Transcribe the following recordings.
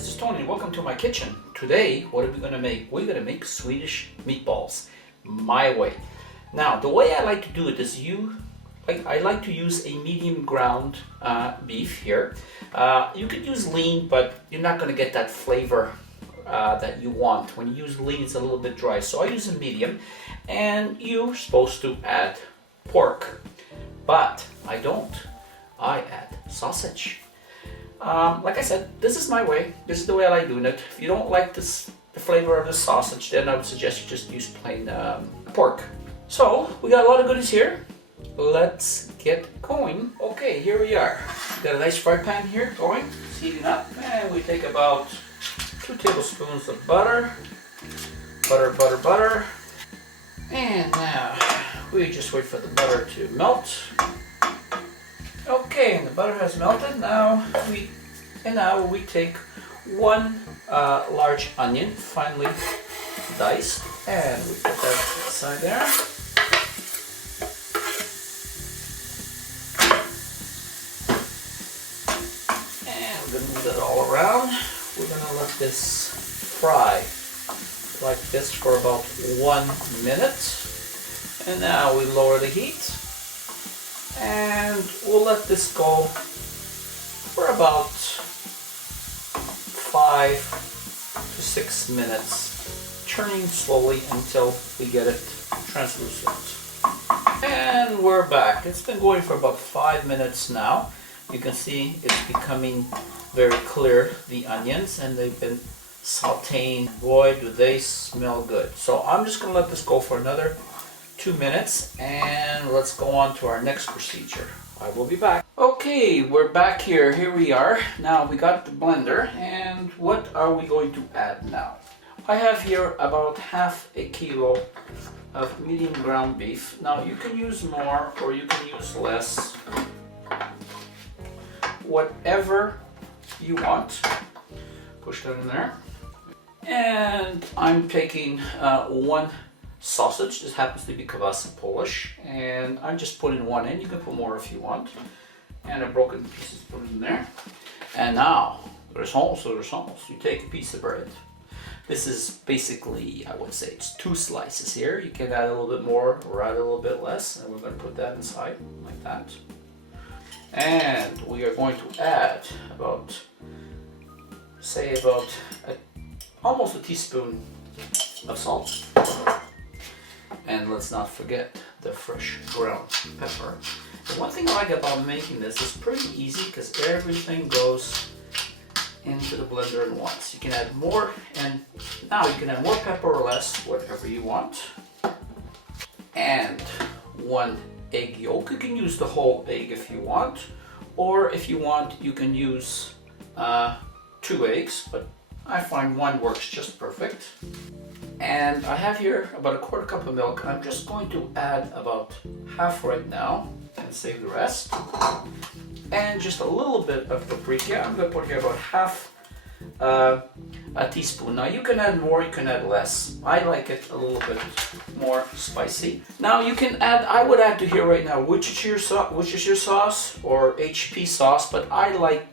this is Tony and welcome to my kitchen. Today, what are we going to make? We're going to make Swedish meatballs my way. Now, the way I like to do it is I like to use a medium ground beef here. You could use lean, but you're not going to get that flavor that you want. When you use lean, it's a little bit dry. So I use a medium, and you're supposed to add pork. But I don't. I add sausage. Like I said, this is my way. This is the way I like doing it. If you don't like the flavor of the sausage, then I would suggest you just use plain pork. So we got a lot of goodies here. Let's get going. Okay, here we are. We got a nice fry pan here going. It's heating up, and we take about 2 tablespoons of butter. Butter. And now we just wait for the butter to melt. Okay, and the butter has melted. Now we take 1 large onion, finely diced, and we put that aside there. And we're gonna move that all around. We're gonna let this fry like this for about 1 minute, and now we lower the heat. And we'll let this go for about 5 to 6 minutes, turning slowly until we get it translucent. And we're back. It's been going for about 5 minutes now. You can see it's becoming very clear, the onions, and they've been sautéing. Boy, do they smell good. So I'm just going to let this go for another 2 minutes, and let's go on to our next procedure. I will be back. Okay, we're back here. Here we are. Now we got the blender, and what are we going to add now? I have here about ½ kilo of medium ground beef. Now you can use more or you can use less, whatever you want. Push that in there. And I'm taking 1 sausage. This happens to be kiełbasa Polish, and I'm just putting 1 in. You can put more if you want. And a broken pieces put in there. And now there's also you take a piece of bread. This is basically, I would say, it's 2 slices here. You can add a little bit more or add a little bit less, and we're going to put that inside like that. And we are going to add almost a teaspoon of salt. And let's not forget the fresh ground pepper. The one thing I like about making this is pretty easy because everything goes into the blender at once. You can add more, and now you can add more pepper or less, whatever you want. And 1 egg yolk. You can use the whole egg if you want, or if you want, you can use 2 eggs, but I find 1 works just perfect. And I have here about a 1/4 cup of milk. I'm just going to add about half right now and save the rest. And just a little bit of paprika. I'm going to put here about half a teaspoon. Now you can add more, you can add less. I like it a little bit more spicy. Now you can add, I would add to here right now Worcestershire sauce or HP sauce, but I like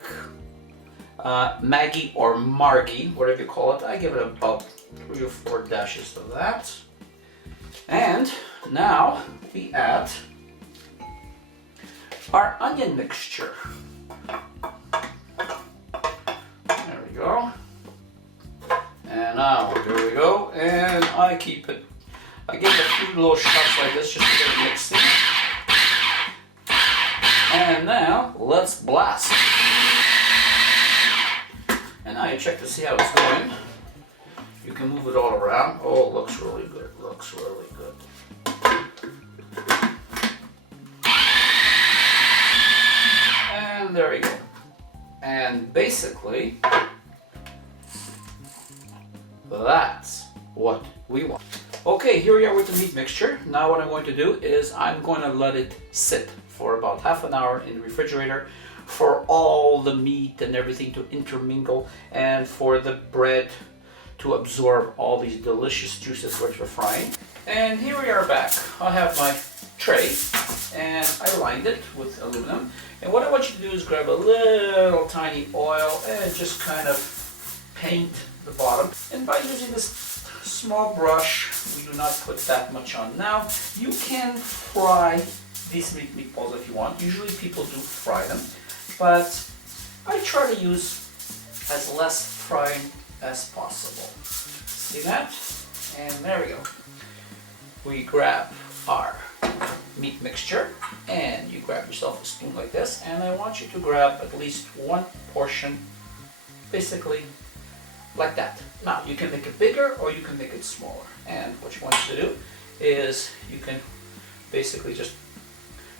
Maggi or Margie, whatever you call it. I give it about 3 or 4 dashes of that. And now we add our onion mixture. There we go. And now there we go. And I give it a few little shots like this just to get it mixed in. And now let's blast. And now you check to see how it's going. You can move it all around. Oh, it looks really good. Looks really good. And there we go. And basically, that's what we want. Okay, here we are with the meat mixture. Now what I'm going to do is I'm going to let it sit for about ½ an hour in the refrigerator for all the meat and everything to intermingle and for the bread to absorb all these delicious juices which we're frying. And here we are back. I have my tray and I lined it with aluminum. And what I want you to do is grab a little tiny oil and just kind of paint the bottom. And by using this small brush, we do not put that much on. Now, you can fry these meatballs if you want. Usually people do fry them, but I try to use as less frying as possible. See that? And there we go. We grab our meat mixture, and you grab yourself a spoon like this, and I want you to grab at least one portion, basically like that. Now, you can make it bigger or you can make it smaller. And what you want to do is you can basically just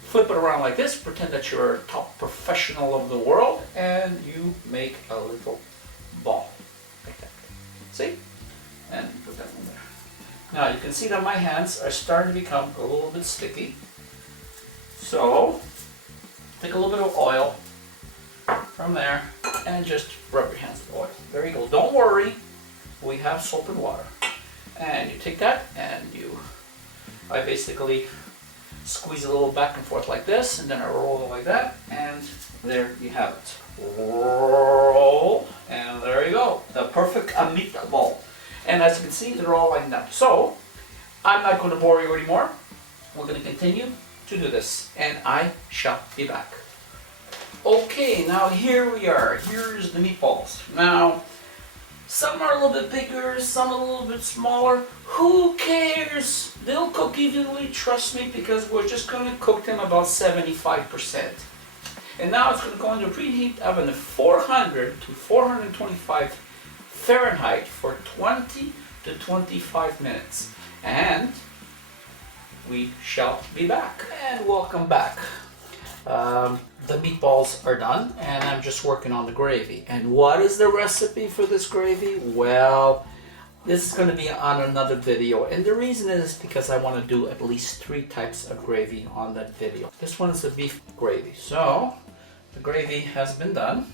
flip it around like this, pretend that you're a top professional of the world, and you make a little ball like that. See? And put that one there. Now you can see that my hands are starting to become a little bit sticky. So take a little bit of oil from there and just rub your hands with oil. There you go. Don't worry, we have soap and water. And you take that and I basically squeeze a little back and forth like this, and then I roll it like that, and there you have it. Roll, and there you go. The perfect meatball. And as you can see, they're all lined up. So I'm not going to bore you anymore. We're going to continue to do this, and I shall be back. Okay, now here we are. Here's the meatballs. Now, some are a little bit bigger, some a little bit smaller. Who cares? They'll cook evenly, trust me, because we're just going to cook them about 75%. And now it's going to go into a preheat oven of 400 to 425 Fahrenheit for 20 to 25 minutes. And we shall be back. And welcome back. The meatballs are done, and I'm just working on the gravy. And what is the recipe for this gravy? Well, this is going to be on another video, and the reason is because I want to do at least 3 types of gravy on that video. This one is the beef gravy. So the gravy has been done,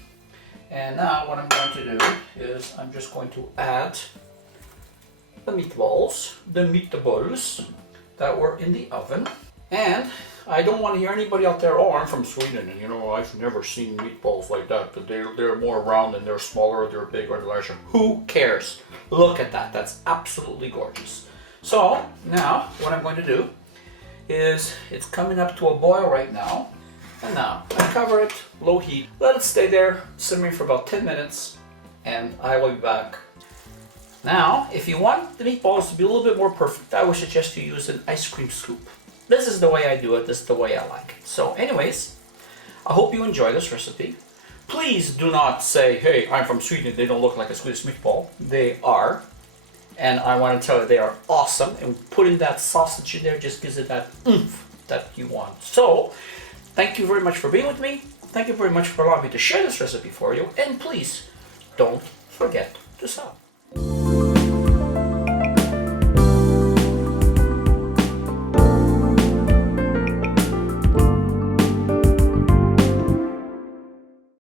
and now what I'm going to do is I'm just going to add the meatballs that were in the oven. And I don't want to hear anybody out there, oh, I'm from Sweden, and you know, I've never seen meatballs like that, but they're more round and they're smaller, they're big or they're larger. Who cares? Look at that. That's absolutely gorgeous. So now what I'm going to do is, it's coming up to a boil right now, and now I cover it, low heat, let it stay there simmering for about 10 minutes, and I will be back. Now, if you want the meatballs to be a little bit more perfect, I would suggest you use an ice cream scoop. This is the way I do it, this is the way I like it. So anyways, I hope you enjoy this recipe. Please do not say, hey, I'm from Sweden, they don't look like a Swedish meatball. They are. And I want to tell you, they are awesome. And putting that sausage in there just gives it that oomph that you want. So, thank you very much for being with me. Thank you very much for allowing me to share this recipe for you. And please, don't forget to sub.